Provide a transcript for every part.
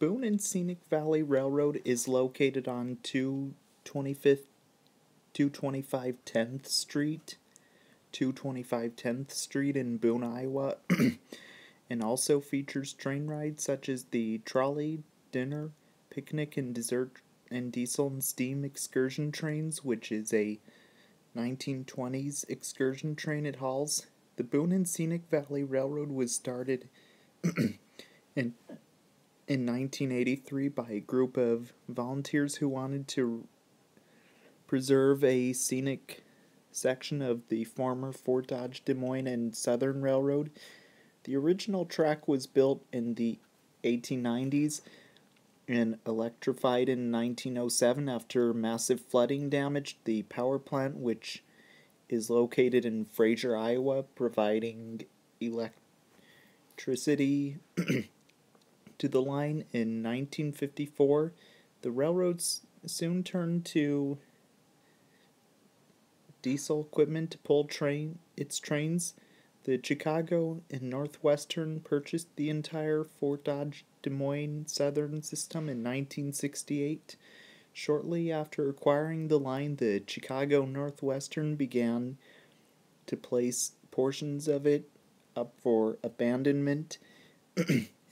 Boone and Scenic Valley Railroad is located on 225 10th Street, 225 10th Street in Boone, Iowa, and also features train rides such as the trolley, dinner, picnic, and dessert, and diesel and steam excursion trains, which is a 1920s excursion train it hauls. The Boone and Scenic Valley Railroad was started in 1983 by a group of volunteers who wanted to preserve a scenic section of the former Fort Dodge, Des Moines, and Southern Railroad. The original track was built in the 1890s and electrified in 1907 after massive flooding damaged the power plant, which is located in Fraser, Iowa, providing electricity to the line. In 1954, the railroads soon turned to diesel equipment to pull its trains. The Chicago and Northwestern purchased the entire Fort Dodge Des Moines Southern system in 1968. Shortly after acquiring the line, the Chicago Northwestern began to place portions of it up for abandonment.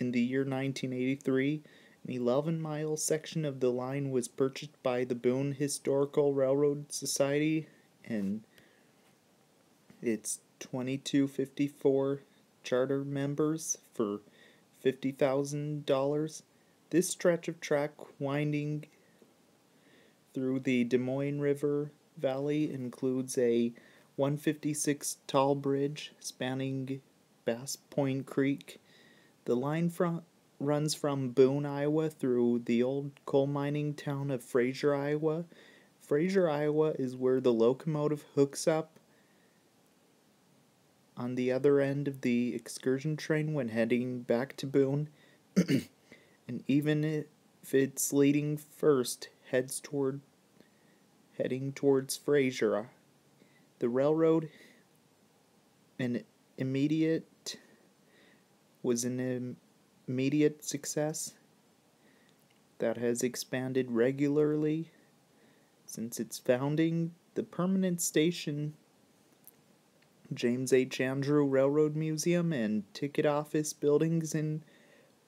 In the year 1983, an 11-mile section of the line was purchased by the Boone Historical Railroad Society and its 2254 charter members for $50,000. This stretch of track winding through the Des Moines River Valley includes a 156 tall bridge spanning Bass Point Creek. The line runs from Boone, Iowa through the old coal mining town of Fraser, Iowa. Fraser, Iowa is where the locomotive hooks up on the other end of the excursion train when heading back to Boone. And even if it's leading first, heading towards Fraser, the railroad was an immediate success that has expanded regularly since its founding. The permanent station, James H. Andrew Railroad Museum, and ticket office buildings in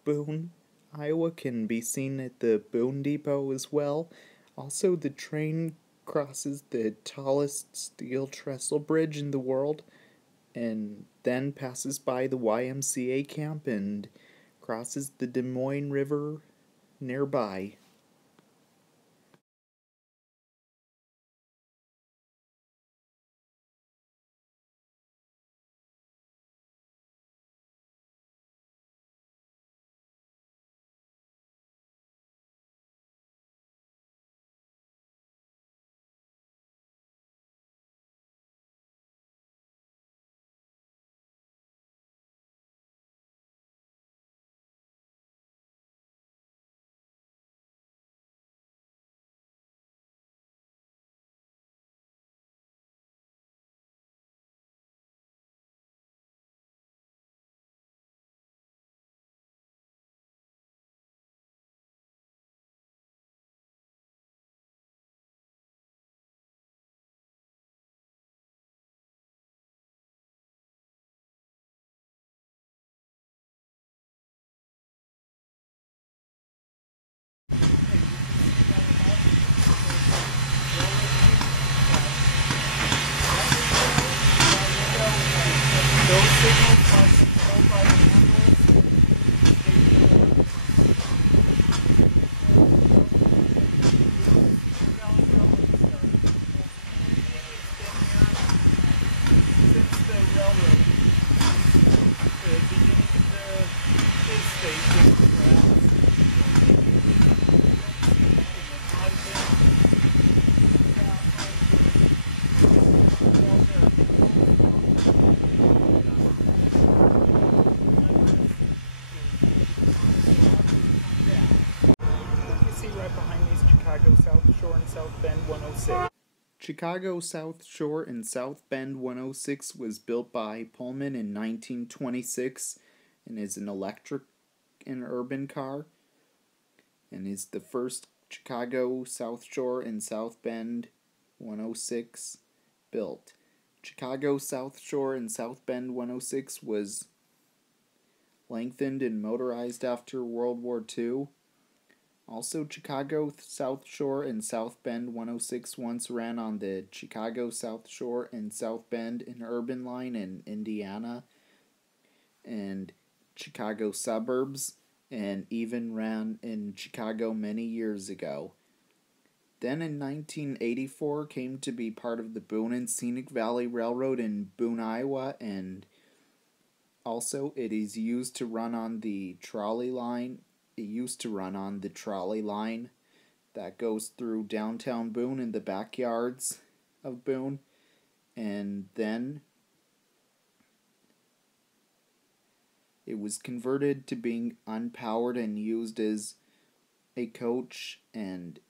Boone, Iowa can be seen at the Boone Depot as well. Also, the train crosses the tallest steel trestle bridge in the world and then passes by the YMCA camp and crosses the Des Moines River nearby. Chicago South Shore and South Bend 106 was built by Pullman in 1926 and is an electric and urban car. and is the first Chicago South Shore and South Bend 106 built. Chicago South Shore and South Bend 106 was lengthened and motorized after World War II. Also, Chicago South Shore and South Bend 106 once ran on the Chicago South Shore and South Bend Interurban Line in Indiana and Chicago suburbs, and even ran in Chicago many years ago. Then in 1984 came to be part of the Boone and Scenic Valley Railroad in Boone, Iowa, and also it is used to run on the trolley line. It used to run on the trolley line that goes through downtown Boone in the backyards of Boone, and then it was converted to being unpowered and used as a coach, and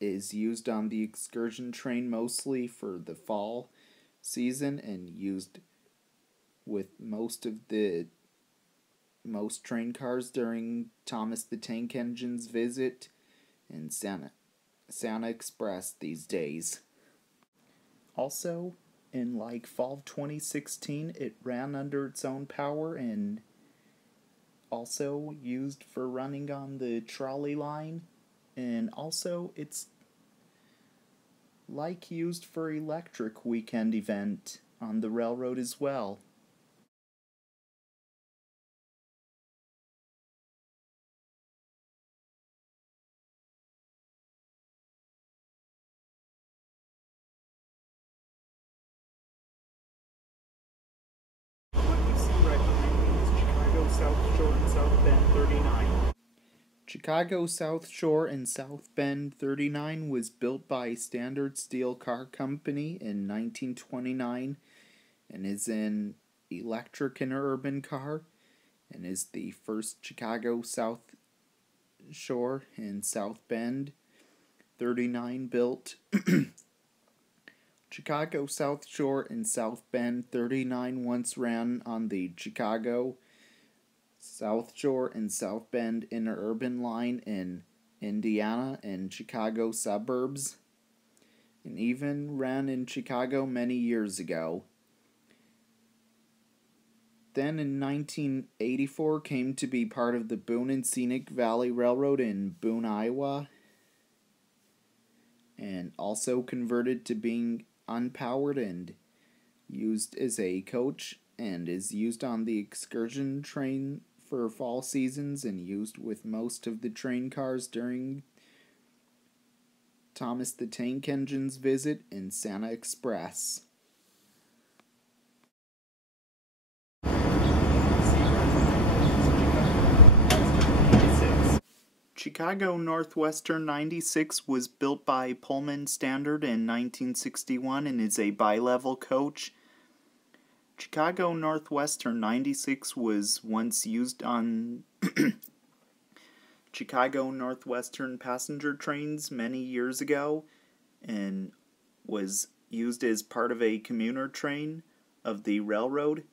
is used on the excursion train mostly for the fall season, and used with most train cars during Thomas the Tank Engine's visit and Santa Express these days. Also, in fall of 2016, it ran under its own power and also used for running on the trolley line, and also it's used for electric weekend event on the railroad as well. South Shore and South Bend 39. Chicago South Shore and South Bend 39 was built by Standard Steel Car Company in 1929 and is an electric interurban car, and is the first Chicago South Shore and South Bend 39 built. Chicago South Shore and South Bend 39 once ran on the Chicago South Shore and South Bend Interurban Line in Indiana and Chicago suburbs, and even ran in Chicago many years ago. Then in 1984 came to be part of the Boone and Scenic Valley Railroad in Boone, Iowa, and also converted to being unpowered and used as a coach, and is used on the excursion train for fall seasons, and used with most of the train cars during Thomas the Tank Engine's visit and Santa Express. Chicago Northwestern 96 was built by Pullman Standard in 1961 and is a bi-level coach. Chicago Northwestern 96 was once used on Chicago Northwestern passenger trains many years ago, and was used as part of a commuter train of the railroad.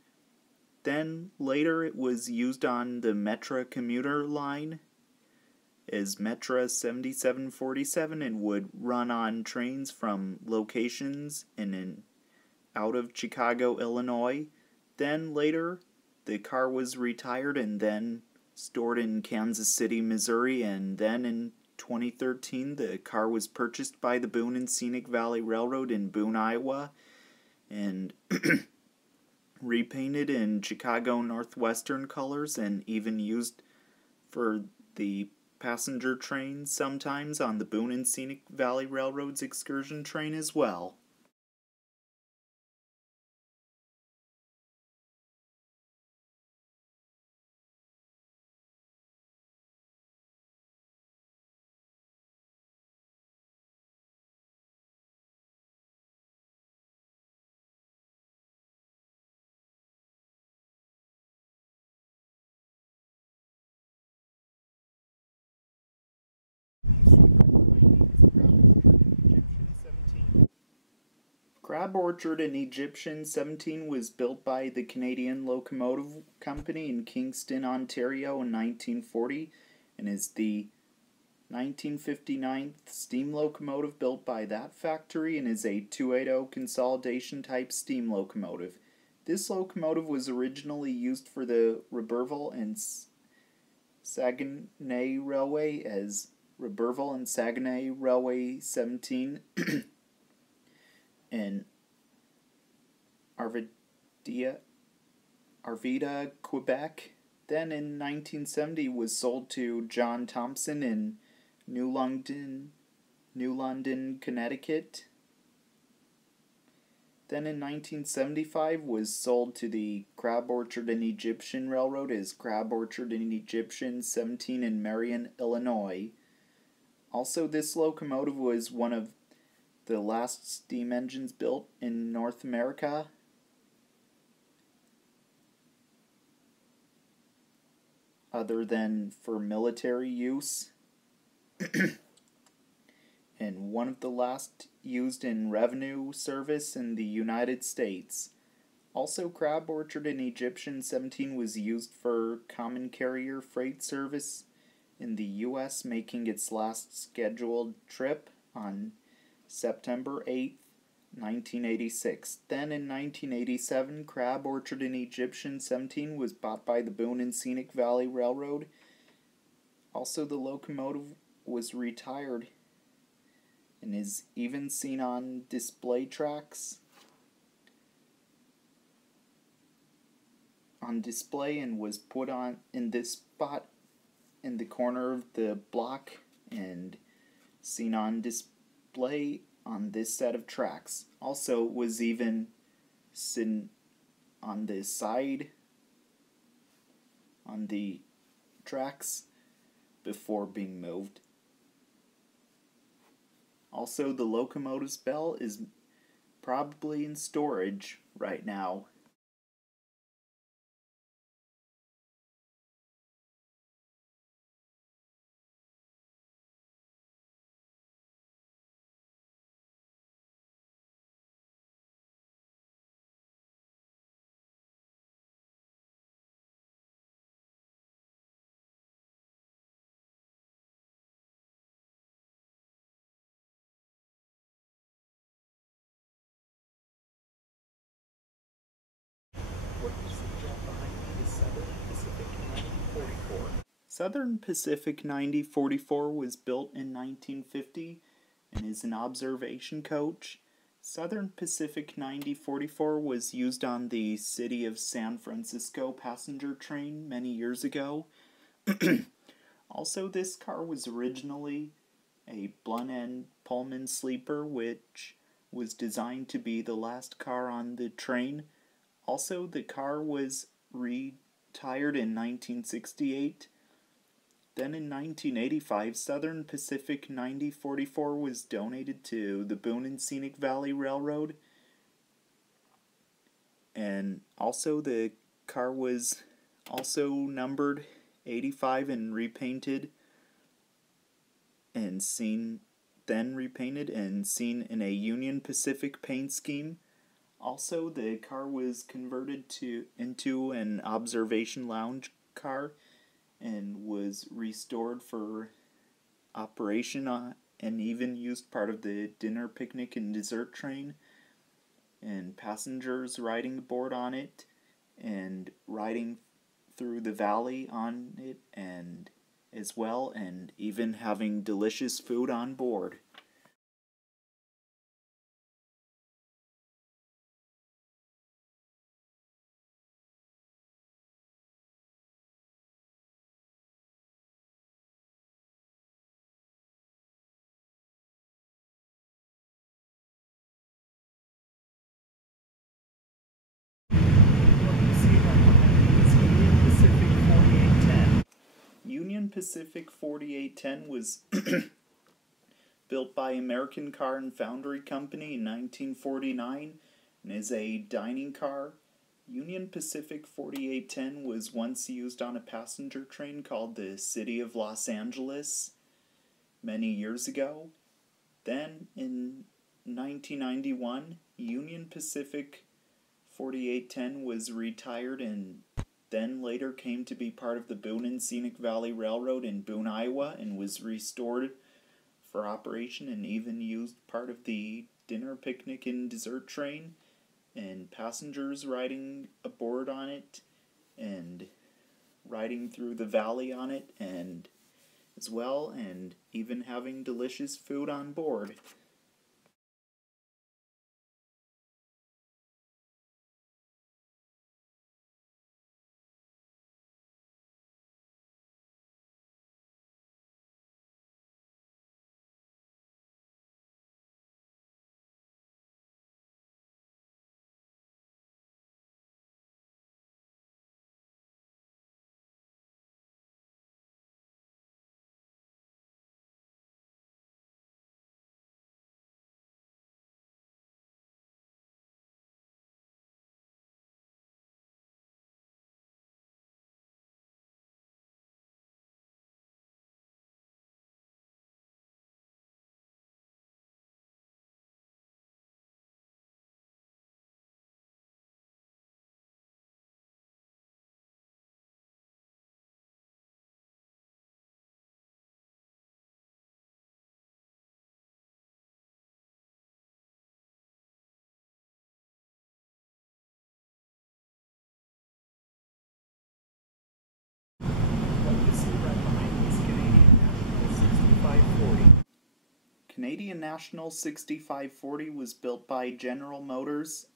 Then later it was used on the Metra commuter line as Metra 7747, and would run on trains from locations in out of Chicago, Illinois. Then later, the car was retired and then stored in Kansas City, Missouri, and then in 2013, the car was purchased by the Boone and Scenic Valley Railroad in Boone, Iowa, and repainted in Chicago Northwestern colors, and even used for the passenger trains sometimes on the Boone and Scenic Valley Railroad's excursion train as well. Crab Orchard in Egyptian 17 was built by the Canadian Locomotive Company in Kingston, Ontario in 1940, and is the 1959 steam locomotive built by that factory and is a 280 consolidation type steam locomotive. This locomotive was originally used for the Roberval and Saguenay Railway as Roberval and Saguenay Railway 17 and Arvida, Quebec. Then in 1970 was sold to John Thompson in New London, Connecticut. Then in 1975 was sold to the Crab Orchard and Egyptian Railroad as Crab Orchard and Egyptian 17 in Marion, Illinois. Also, this locomotive was one of the last steam engines built in North America. Other than for military use. And one of the last used in revenue service in the United States. Also, Crab Orchard and Egyptian 17 was used for common carrier freight service in the U.S., making its last scheduled trip on September 8th, 1986. Then in 1987, Crab Orchard and Egyptian 17 was bought by the Boone and Scenic Valley Railroad. Also, the locomotive was retired and is even seen on display tracks on display and was put on in this spot in the corner of the block and seen on display on this set of tracks. Also, it was even seen on the side on the tracks before being moved. Also, the locomotive's bell is probably in storage right now. Southern Pacific 9044 was built in 1950 and is an observation coach. Southern Pacific 9044 was used on the City of San Francisco passenger train many years ago. Also, this car was originally a blunt-end Pullman sleeper, which was designed to be the last car on the train. Also, the car was retired in 1968. Then in 1985, Southern Pacific 9044 was donated to the Boone and Scenic Valley Railroad. And also the car was also numbered 85 and repainted and seen in a Union Pacific paint scheme. Also, the car was converted into an observation lounge car and was restored for operation and even used part of the dinner, picnic, and dessert train, and passengers riding aboard on it and riding through the valley on it and as well, and even having delicious food on board. Union Pacific 4810 was built by American Car and Foundry Company in 1949 and is a dining car. Union Pacific 4810 was once used on a passenger train called the City of Los Angeles many years ago. Then in 1991, Union Pacific 4810 was retired and then later came to be part of the Boone and Scenic Valley Railroad in Boone, Iowa, and was restored for operation, and even used part of the dinner, picnic, and dessert train, and passengers riding aboard on it, and riding through the valley on it, and as well, and even having delicious food on board. Canadian National 6540 was built by General Motors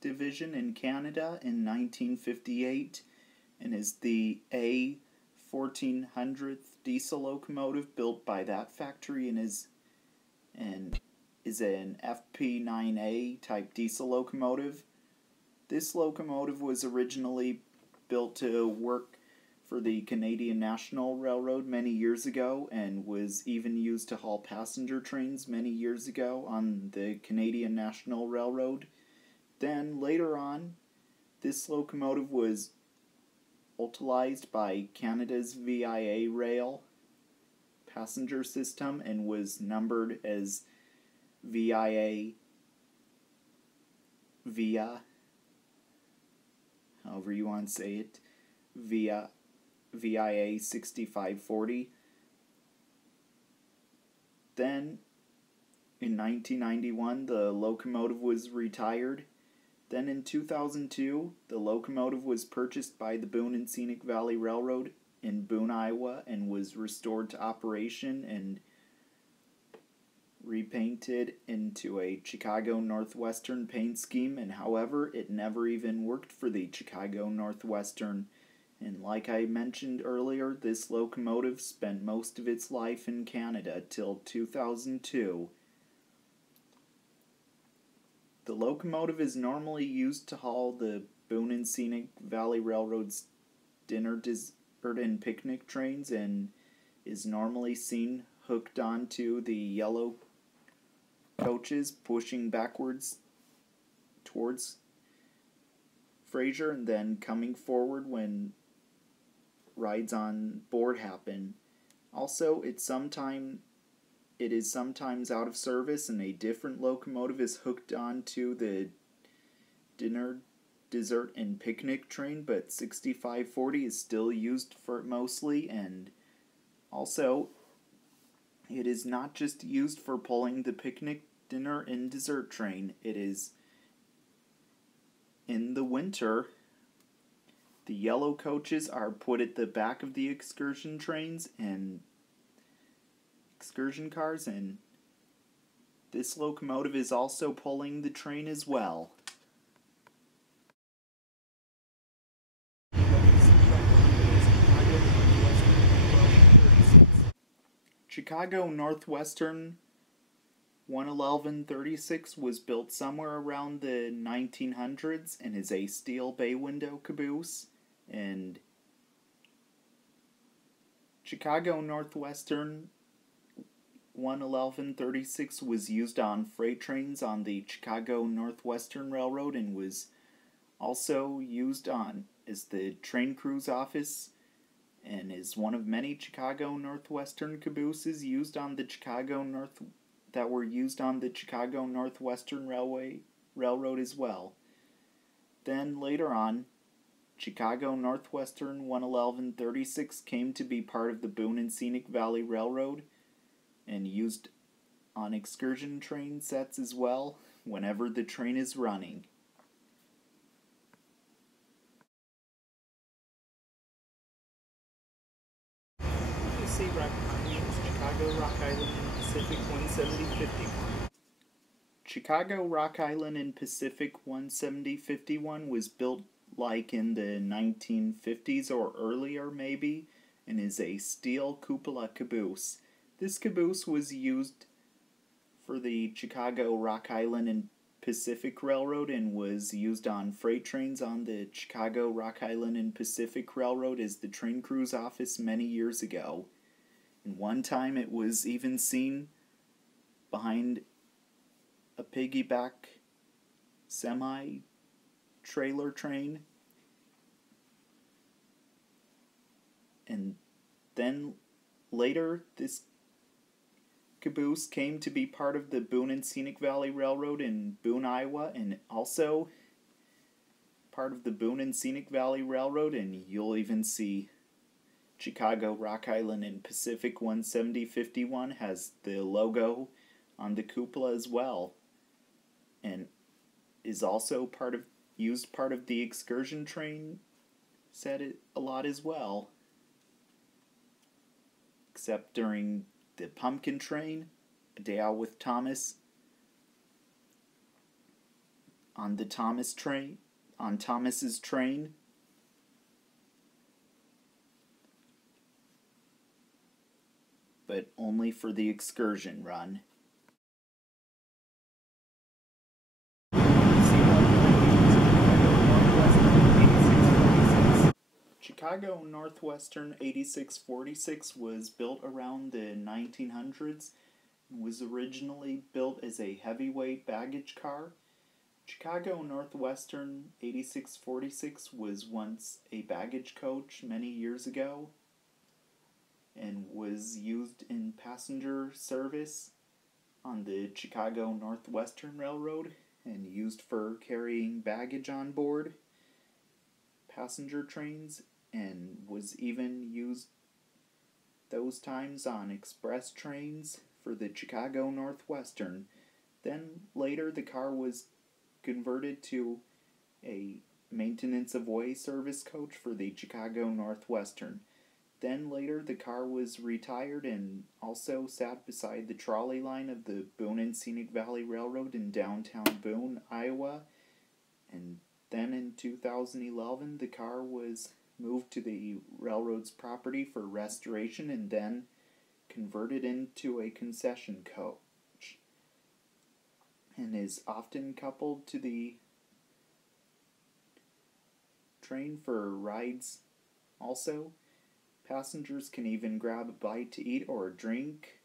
Division in Canada in 1958 and is the A 1400th diesel locomotive built by that factory and is an FP9A type diesel locomotive. This locomotive was originally built to work for the Canadian National Railroad many years ago and was even used to haul passenger trains many years ago on the Canadian National Railroad. Then later on, this locomotive was utilized by Canada's VIA rail passenger system and was numbered as VIA however you want to say it, VIA 6540. Then, in 1991, the locomotive was retired. Then in 2002, the locomotive was purchased by the Boone and Scenic Valley Railroad in Boone, Iowa, and was restored to operation and repainted into a Chicago Northwestern paint scheme, and however, it never even worked for the Chicago Northwestern. And like I mentioned earlier, this locomotive spent most of its life in Canada till 2002. The locomotive is normally used to haul the Boone and Scenic Valley Railroad's dinner, dessert, and picnic trains and is normally seen hooked onto the yellow coaches pushing backwards towards Fraser and then coming forward when rides on board happen. Also, it is sometimes out of service and a different locomotive is hooked onto the dinner, dessert, and picnic train, but 6540 is still used for it mostly, and also it is not just used for pulling the picnic, dinner, and dessert train. It is in the winter. The yellow coaches are put at the back of the excursion trains and excursion cars, and this locomotive is also pulling the train as well. Chicago Northwestern 11136 was built somewhere around the 1900s and is a steel bay window caboose, and Chicago Northwestern 11136 was used on freight trains on the Chicago Northwestern Railroad and was also used on as the train crew's office and is one of many Chicago Northwestern cabooses used on the Chicago Northwestern Railroad as well. Then later on, Chicago Northwestern 11136 came to be part of the Boone and Scenic Valley Railroad and used on excursion train sets as well whenever the train is running. Chicago Rock Island and Pacific 17051 was built like in the 1950s or earlier maybe, and is a steel cupola caboose. This caboose was used for the Chicago Rock Island and Pacific Railroad and was used on freight trains on the Chicago Rock Island and Pacific Railroad as the train crew's office many years ago. And one time it was even seen behind a piggyback semi-trailer train. And then later this caboose came to be part of the Boone and Scenic Valley Railroad in Boone, Iowa, and also part of the Boone and Scenic Valley Railroad, and you'll even see Chicago Rock Island and Pacific 17051 has the logo on the cupola as well, and is also used part of the excursion train set a lot as well, except during the Pumpkin Train, A Day Out with Thomas, on Thomas's train, but only for the excursion run. Chicago Northwestern 8646 was built around the 1900s and was originally built as a heavyweight baggage car. Chicago Northwestern 8646 was once a baggage coach many years ago and was used in passenger service on the Chicago Northwestern Railroad and used for carrying baggage on board passenger trains, and was even used those times on express trains for the Chicago Northwestern. Then later the car was converted to a maintenance of way service coach for the Chicago Northwestern. Then later the car was retired and also sat beside the trolley line of the Boone and Scenic Valley Railroad in downtown Boone, Iowa. And then in 2011 the car was moved to the railroad's property for restoration and then converted into a concession coach, and is often coupled to the train for rides. Also, passengers can even grab a bite to eat or a drink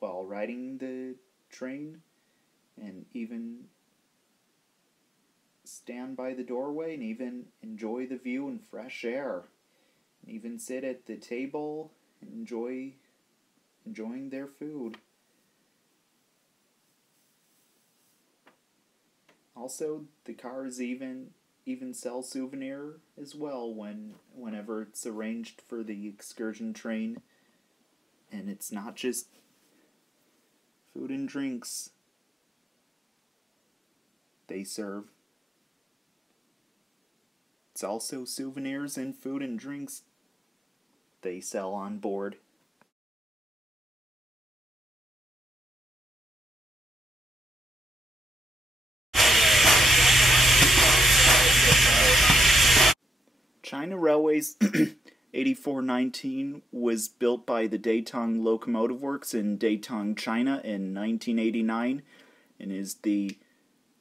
while riding the train, and even stand by the doorway and even enjoy the view and fresh air, and even sit at the table and enjoying their food. Also, the cars even sell souvenir as well whenever it's arranged for the excursion train, and it's not just food and drinks they serve. It's also souvenirs and food and drinks they sell on board. China Railways 8419 was built by the Datong Locomotive Works in Datong, China in 1989, and is the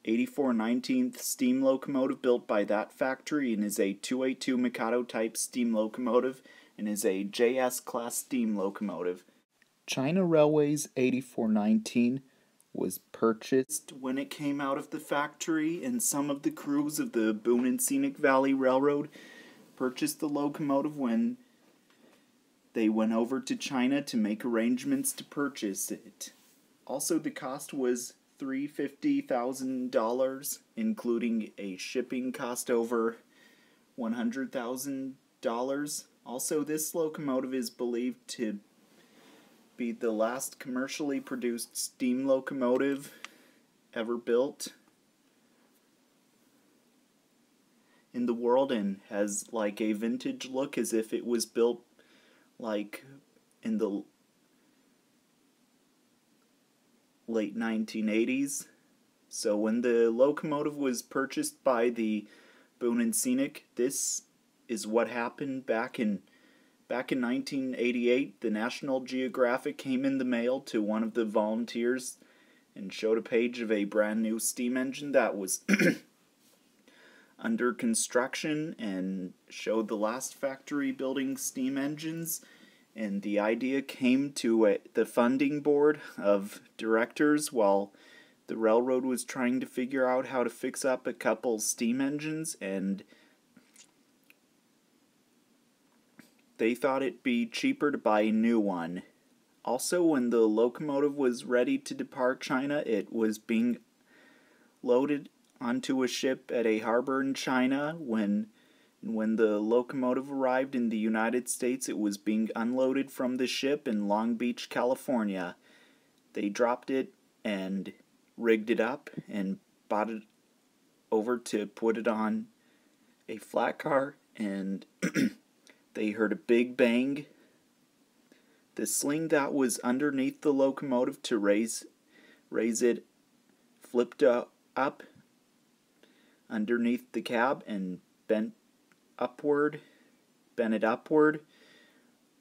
8419th steam locomotive built by that factory, and is a 282 Mikado type steam locomotive and is a JS class steam locomotive. China Railways 8419 was purchased when it came out of the factory, and some of the crews of the Boone and Scenic Valley Railroad purchased the locomotive when they went over to China to make arrangements to purchase it. Also, the cost was $350,000, including a shipping cost over $100,000. Also, this locomotive is believed to be the last commercially produced steam locomotive ever built in the world, and has like a vintage look as if it was built like in the late 1980s. So when the locomotive was purchased by the Boone and Scenic, this is what happened back in 1988. The National Geographic came in the mail to one of the volunteers and showed a page of a brand new steam engine that was under construction, and showed the last factory building steam engines. And the idea came to the funding board of directors while the railroad was trying to figure out how to fix up a couple steam engines, and they thought it'd be cheaper to buy a new one. Also, when the locomotive was ready to depart China, it was being loaded onto a ship at a harbor in China. When the locomotive arrived in the United States, it was being unloaded from the ship in Long Beach, California. They dropped it and rigged it up and brought it over to put it on a flat car, and they heard a big bang. The sling that was underneath the locomotive to raise it flipped up underneath the cab and bent it upward.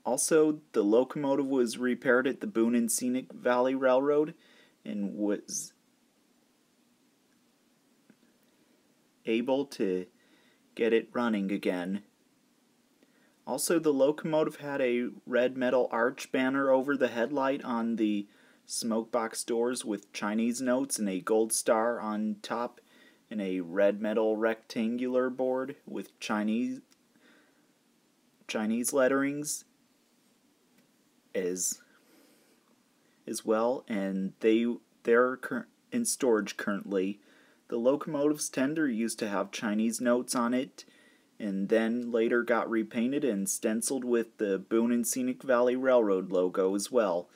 Also, the locomotive was repaired at the Boone and Scenic Valley Railroad and was able to get it running again. Also, the locomotive had a red metal arch banner over the headlight on the smokebox doors with Chinese notes, and a gold star on top, and a red metal rectangular board with Chinese letterings as well, and they're in storage currently. The locomotive's tender used to have Chinese notes on it, and then later got repainted and stenciled with the Boone and Scenic Valley Railroad logo as well.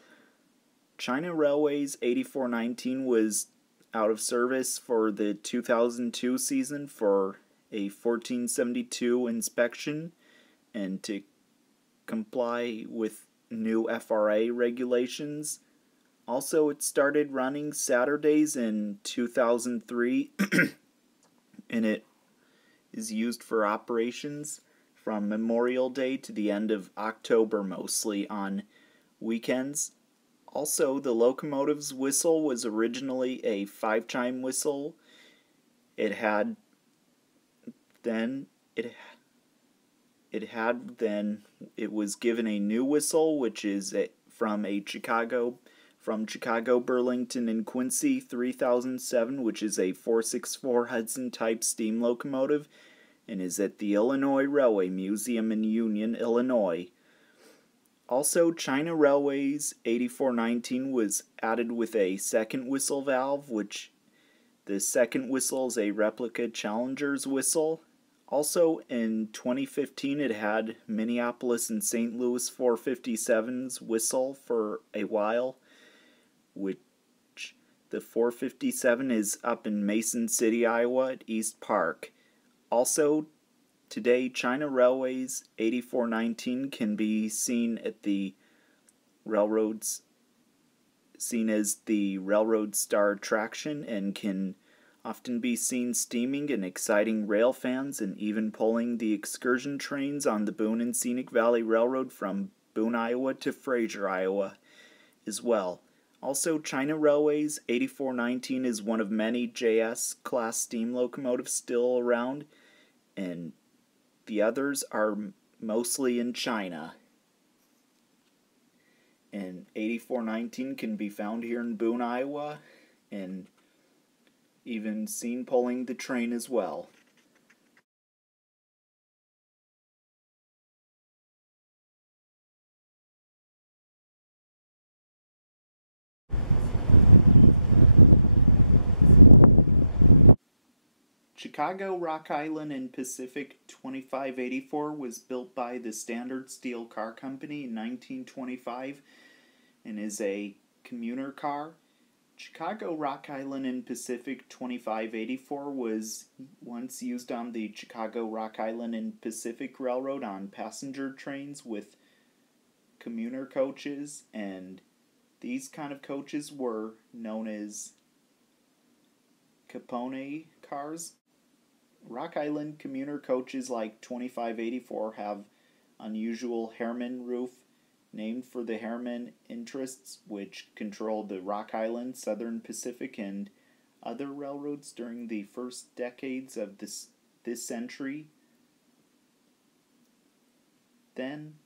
China Railway's 8419 was out of service for the 2002 season for a 1472 inspection and to comply with new FRA regulations. Also, it started running Saturdays in 2003 and it is used for operations from Memorial Day to the end of October, mostly on weekends. Also, the locomotive's whistle was originally a 5-chime whistle. It was given a new whistle, which is from Chicago, Burlington, and Quincy 3007, which is a 464 Hudson type steam locomotive, and is at the Illinois Railway Museum in Union, Illinois. Also, China Railway's 8419 was added with a second whistle valve, which the second whistle is a replica Challenger's whistle. Also, in 2015, it had Minneapolis and St. Louis 457's whistle for a while, which the 457 is up in Mason City, Iowa at East Park. Also, today, China Railway's 8419 can be seen at the railroads, seen as the Railroad Star attraction, and can often be seen steaming and exciting rail fans and even pulling the excursion trains on the Boone and Scenic Valley Railroad from Boone, Iowa to Fraser, Iowa as well. Also, China Railway's 8419 is one of many JS class steam locomotives still around, and the others are mostly in China. And 8419 can be found here in Boone, Iowa, and even seen pulling the train as well. Chicago, Rock Island, and Pacific 2584 was built by the Standard Steel Car Company in 1925 and is a commuter car. Chicago, Rock Island, and Pacific 2584 was once used on the Chicago, Rock Island, and Pacific Railroad on passenger trains with commuter coaches, and these kind of coaches were known as Capone cars. Rock Island commuter coaches like 2584 have unusual Harriman roof, named for the Harriman interests which controlled the Rock Island, Southern Pacific, and other railroads during the first decades of this century. Then,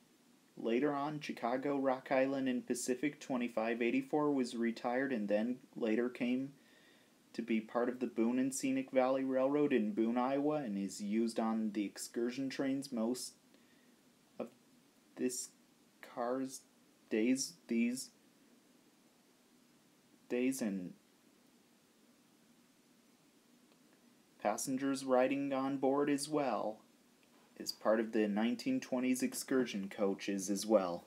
later on, Chicago, Rock Island, and Pacific 2584 was retired and then later came to be part of the Boone and Scenic Valley Railroad in Boone, Iowa, and is used on the excursion trains most of this car's these days, and passengers riding on board as well is part of the 1920s excursion coaches as well.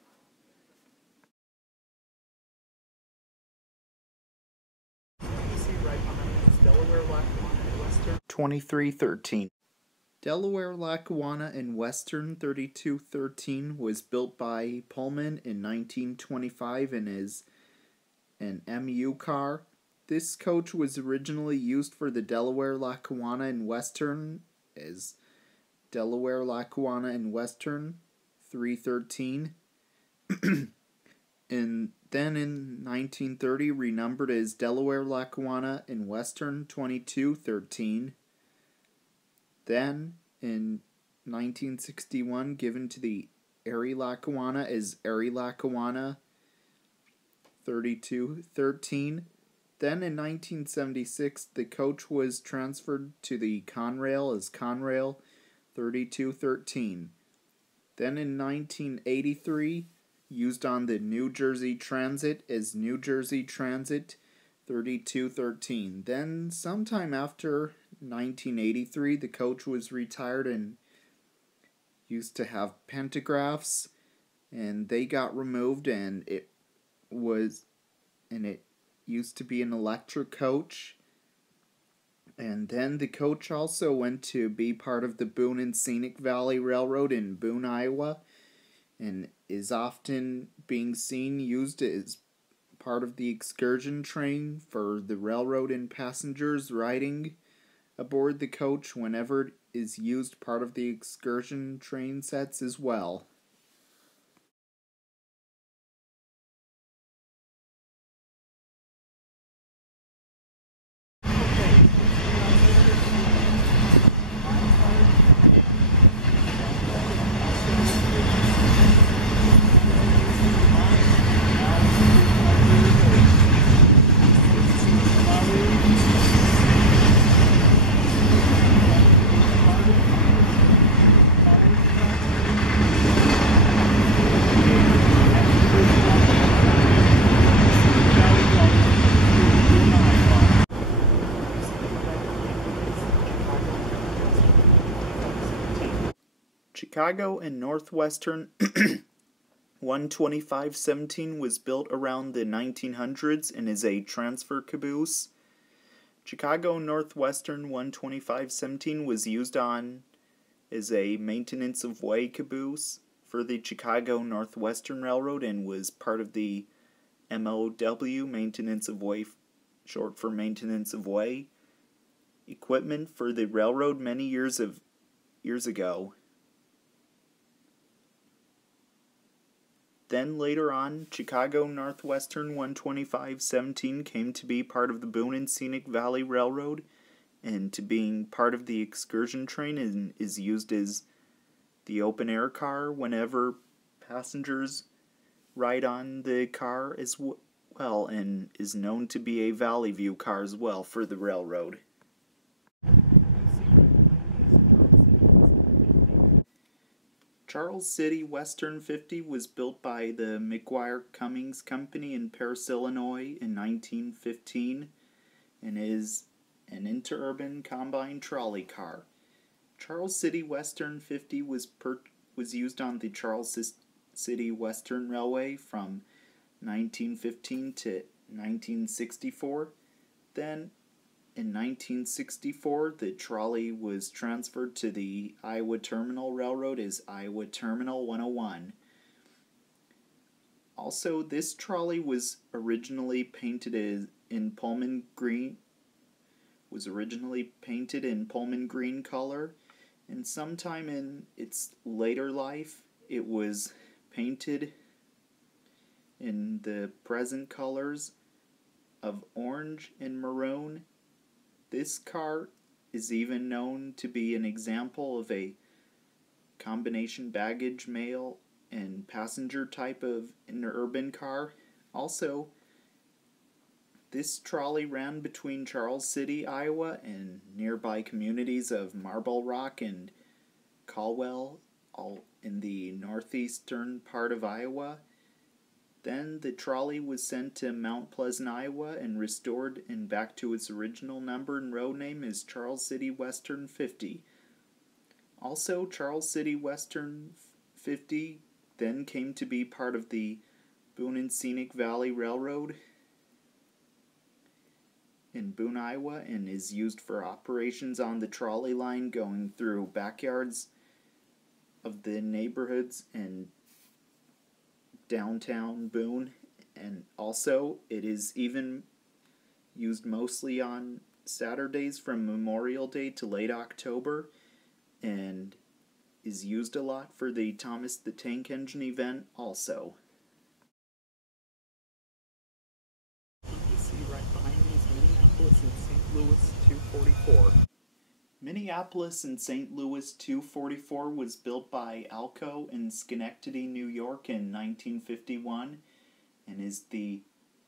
Right behind us, Delaware, Lackawanna, and Western 2313. Delaware, Lackawanna, and Western 3213 was built by Pullman in 1925 and is an MU car. This coach was originally used for the Delaware, Lackawanna, and Western as Delaware, Lackawanna, and Western 313. And then in 1930 renumbered as Delaware, Lackawanna, and Western 2213. Then in 1961 given to the Erie, Lackawanna as Erie, Lackawanna 3213. Then in 1976 the coach was transferred to the Conrail as Conrail 3213. Then in 1983 used on the New Jersey Transit as New Jersey Transit 3213. Then sometime after 1983 the coach was retired and used to have pantographs, and they got removed, and it used to be an electric coach. And then the coach also went to be part of the Boone and Scenic Valley Railroad in Boone, Iowa, and is often being seen used as part of the excursion train for the railroad and passengers riding aboard the coach whenever it is used part of the excursion train sets as well. Chicago and Northwestern 12517 was built around the 1900s and is a transfer caboose. Chicago Northwestern 12517 was used on as a maintenance of way caboose for the Chicago Northwestern Railroad and was part of the MOW, maintenance of way, short for maintenance of way, equipment for the railroad many years ago. Then later on, Chicago Northwestern 12517 came to be part of the Boone and Scenic Valley Railroad and to being part of the excursion train and is used as the open air car whenever passengers ride on the car as well, and is known to be a Valley View car as well for the railroad. Charles City Western 50 was built by the McGuire Cummings Company in Paris, Illinois in 1915 and is an interurban combine trolley car. Charles City Western 50 was used on the Charles City Western Railway from 1915 to 1964. Then, in 1964, the trolley was transferred to the Iowa Terminal Railroad as Iowa Terminal 101. Also, this trolley was originally painted in Pullman green. Color, and sometime in its later life, it was painted in the present colors of orange and maroon. This car is even known to be an example of a combination baggage, mail, and passenger type of interurban car. Also, this trolley ran between Charles City, Iowa, and nearby communities of Marble Rock and Caldwell, all in the northeastern part of Iowa. Then the trolley was sent to Mount Pleasant, Iowa, and restored and back to its original number and road name as Charles City Western 50. Also, Charles City Western 50 then came to be part of the Boone and Scenic Valley Railroad in Boone, Iowa, and is used for operations on the trolley line going through backyards of the neighborhoods and downtown Boone. And also, it is even used mostly on Saturdays from Memorial Day to late October, and is used a lot for the Thomas the Tank Engine event also. Minneapolis and St. Louis 244 was built by Alco in Schenectady, New York in 1951, and is the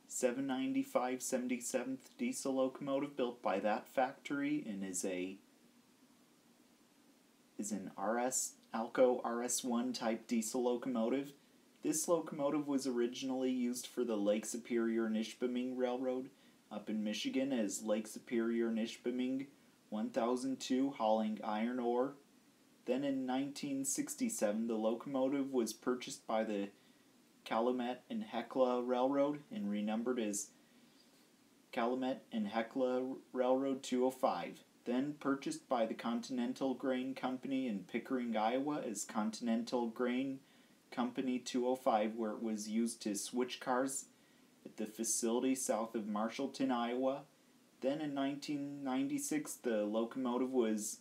795/77th diesel locomotive built by that factory, and is an Alco RS1 type diesel locomotive. This locomotive was originally used for the Lake Superior-Nishpeming Railroad up in Michigan as Lake Superior-Nishpeming 1002, hauling iron ore. Then in 1967, the locomotive was purchased by the Calumet and Hecla Railroad and renumbered as Calumet and Hecla Railroad 205. Then purchased by the Continental Grain Company in Pickering, Iowa as Continental Grain Company 205, where it was used to switch cars at the facility south of Marshallton, Iowa. Then in 1996, the locomotive was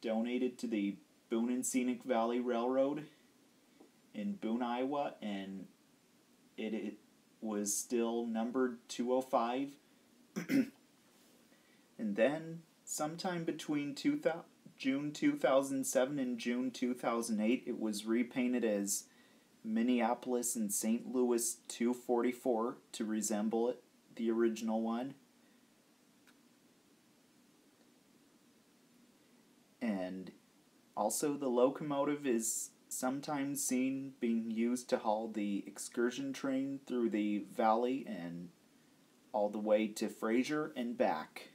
donated to the Boone and Scenic Valley Railroad in Boone, Iowa, and it was still numbered 205. And then, sometime between June 2007 and June 2008, it was repainted as Minneapolis and St. Louis 244 to resemble the original one. And also, the locomotive is sometimes seen being used to haul the excursion train through the valley and all the way to Fraser and back.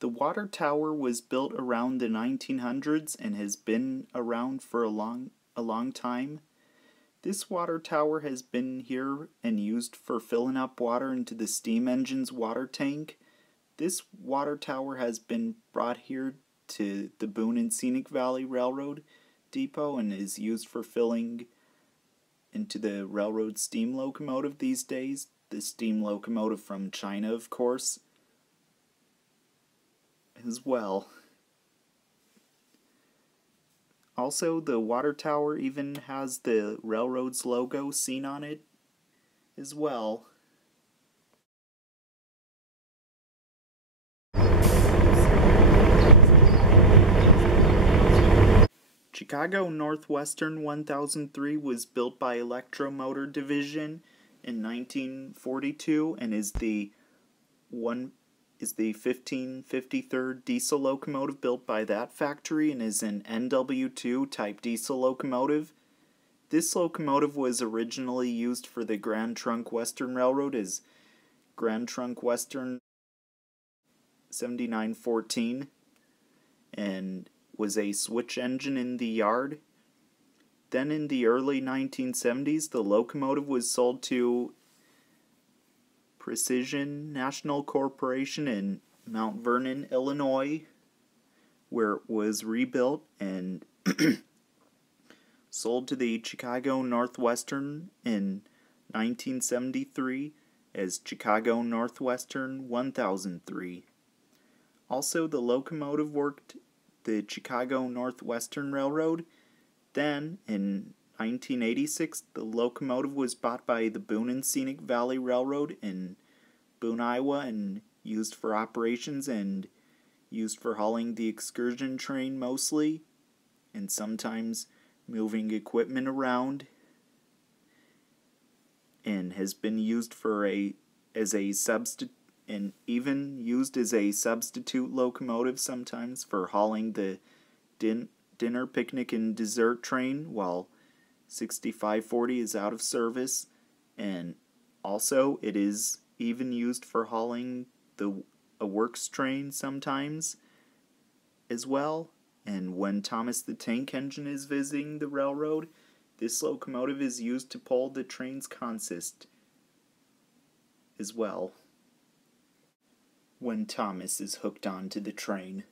The water tower was built around the 1900s and has been around for a long time. This water tower has been here and used for filling up water into the steam engine's water tank. This water tower has been brought here to the Boone and Scenic Valley Railroad depot and is used for filling into the railroad steam locomotive these days. The steam locomotive from China, of course, as well. Also, the water tower even has the railroad's logo seen on it as well. Chicago Northwestern 1003 was built by Electromotor Division in 1942 and is the is the 1553rd diesel locomotive built by that factory and is an NW2 type diesel locomotive. This locomotive was originally used for the Grand Trunk Western Railroad as Grand Trunk Western 7914 and was a switch engine in the yard. Then in the early 1970s, the locomotive was sold to Precision National Corporation in Mount Vernon, Illinois, where it was rebuilt and sold to the Chicago Northwestern in 1973 as Chicago Northwestern 1003. Also, the locomotive worked the Chicago Northwestern Railroad. Then, in 1986, the locomotive was bought by the Boone and Scenic Valley Railroad in Boone, Iowa, and used for operations and used for hauling the excursion train mostly, and sometimes moving equipment around, and has been used as a substitute locomotive sometimes for hauling the dinner, picnic, and dessert train while 6540 is out of service, and also it is even used for hauling a works train sometimes as well. And when Thomas the Tank Engine is visiting the railroad, this locomotive is used to pull the train's consist as well when Thomas is hooked onto the train.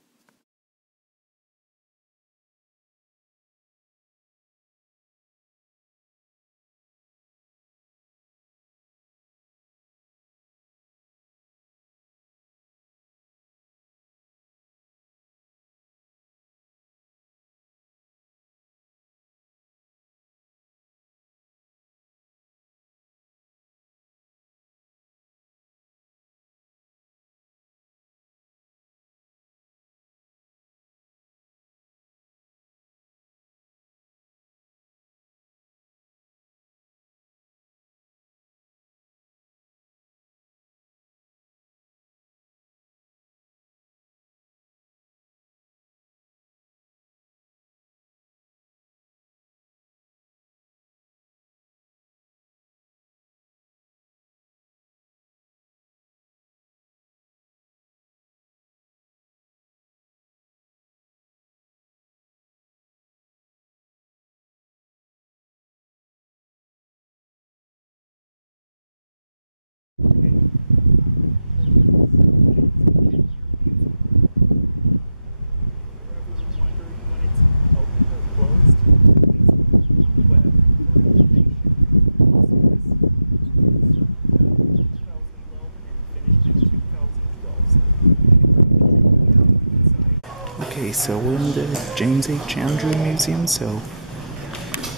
Okay, so we're in the James H. Andrew Museum, so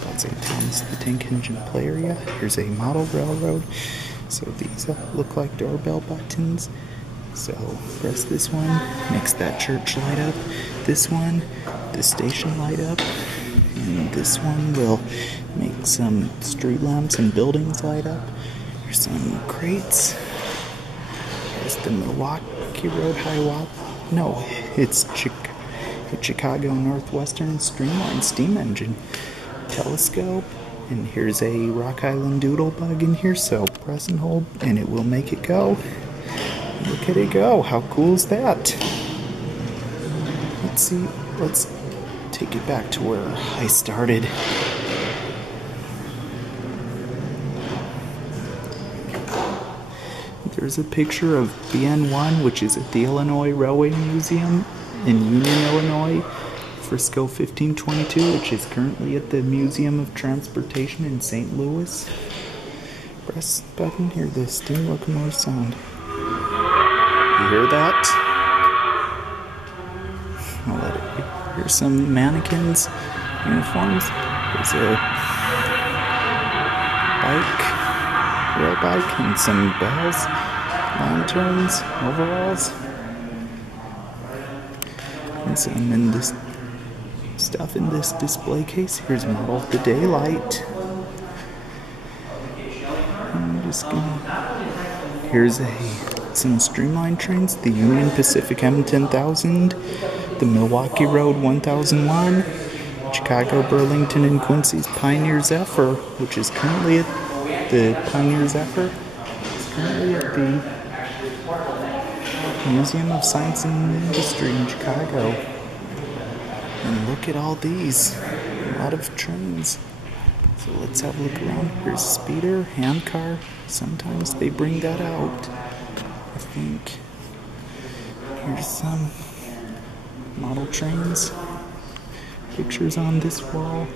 that's a Thomas the Tank Engine play area. Here's a model railroad. So these look like doorbell buttons. So press this one, makes that church light up. This one, the station light up. And this one will make some street lamps and buildings light up. Here's some crates. Here's the Milwaukee Road Hiawatha. No, it's Chicago Northwestern Streamline steam engine. Telescope. And here's a Rock Island Doodle bug in here, so press and hold and it will make it go. Look at it go. How cool is that? Let's see. Let's take it back to where I started. There's a picture of BN1, which is at the Illinois Railway Museum in Union, Illinois. Frisco 1522, which is currently at the Museum of Transportation in St. Louis. Press the button, hear the steam locomotive sound. You hear that? I'll let it. Here's some mannequins, uniforms. There's a bike, rail bike, and some bells, lanterns, overalls, and some in this stuff in this display case. Here's a model of the daylight. I'm just gonna. Here's a some streamlined trains, the Union Pacific M10000, the Milwaukee Road 1001, Chicago, Burlington, and Quincy's Pioneer Zephyr, which is currently at the Pioneer Zephyr, is currently at the Museum of Science and Industry in Chicago. And look at all these, a lot of trains. So let's have a look around. Here's a speeder, handcar. Sometimes they bring that out, I think. Here's some model trains. Pictures on this wall.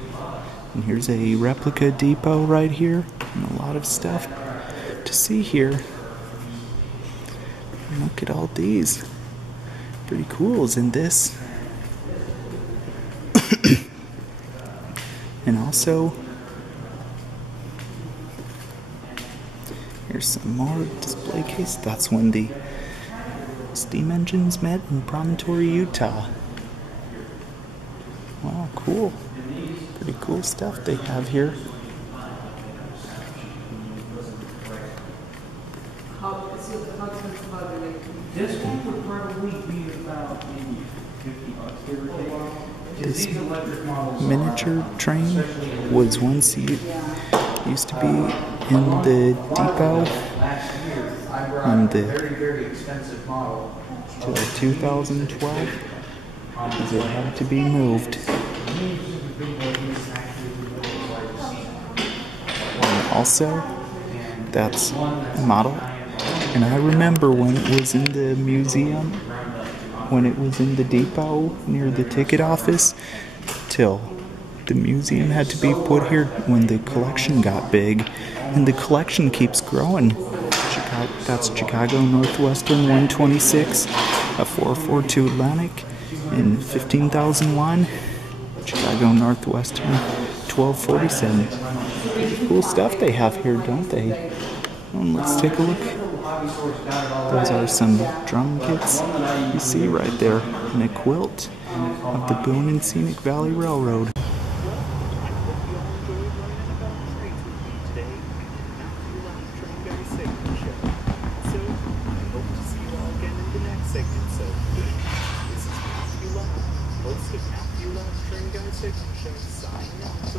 And here's a replica depot right here. And a lot of stuff to see here. And look at all these. Pretty cool, isn't this? And also, here's some more display case. That's when the steam engines met in Promontory, Utah. Wow, cool. Pretty cool stuff they have here. This miniature train was once used to be in the depot until 2012, because it had to be moved. And also, that's a model. And I remember when it was in the museum, when it was in the depot near the ticket office, till the museum had to be put here when the collection got big. And the collection keeps growing. That's Chicago Northwestern 126, a 442 Atlantic, and 15,001, Chicago Northwestern 1247. Pretty cool stuff they have here, don't they? And let's take a look. Those are some drum kits you see right there, and a quilt of the Boone and Scenic Valley Railroad. So